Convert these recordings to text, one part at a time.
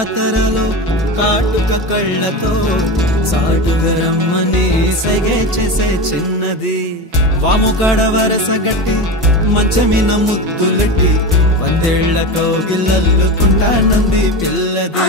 జాతరలో కాటుక కళ్ళతో సాటుగా రమ్మని సైగే చేసే చిన్నది వాము కాడ వరస గట్టి మంచమిన ముద్దులెట్టి 100 ఏళ్ల కౌగిలల్లుకుంటానంది పిల్లది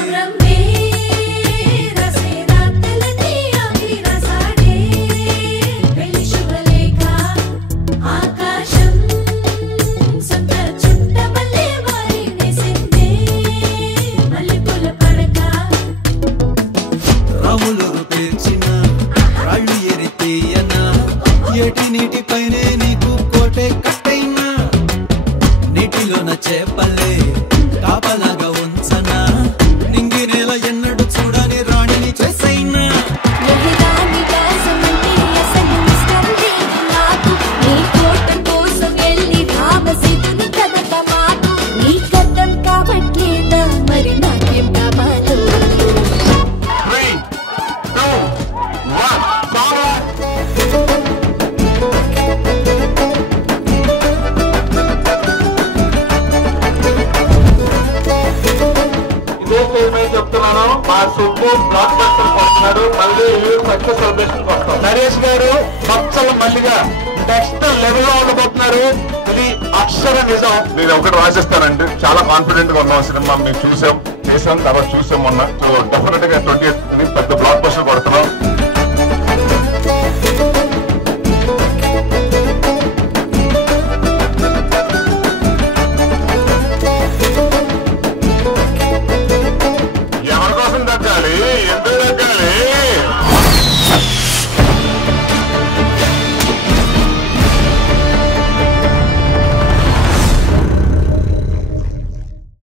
రాములు పేర్చిన రాళ్ళు ఎరితేయనా ఏటి నీటిపైనే నీకు కోటే కట్టైనా నీటిలోన చేపలే కాపలాగా ఉంచనా నింగి నేల ఎన్నడు చూడని రాణిని చేసైనా చెప్తున్నాను మా సుబ్బు బ్లాక్ బస్టర్ వస్తున్నాడు మళ్ళీ సక్సెస్ సెలబ్రేషన్ వస్తాం నరేష్ గారు మచ్చల మల్లిగా నెక్స్ట్ లెవెల్ లో ఉండబోతున్నారు ఇది అక్షర నిజం నేను ఒకటి రాసిస్తానండి చాలా కాన్ఫిడెంట్ గా ఉన్నాం సినిమా మేము చూసాం చేసాం తర్వాత చూసాం మొన్న సో డెఫినెట్ గా 28 పెద్ద బ్లాక్ బస్టర్ కొడుతున్నాం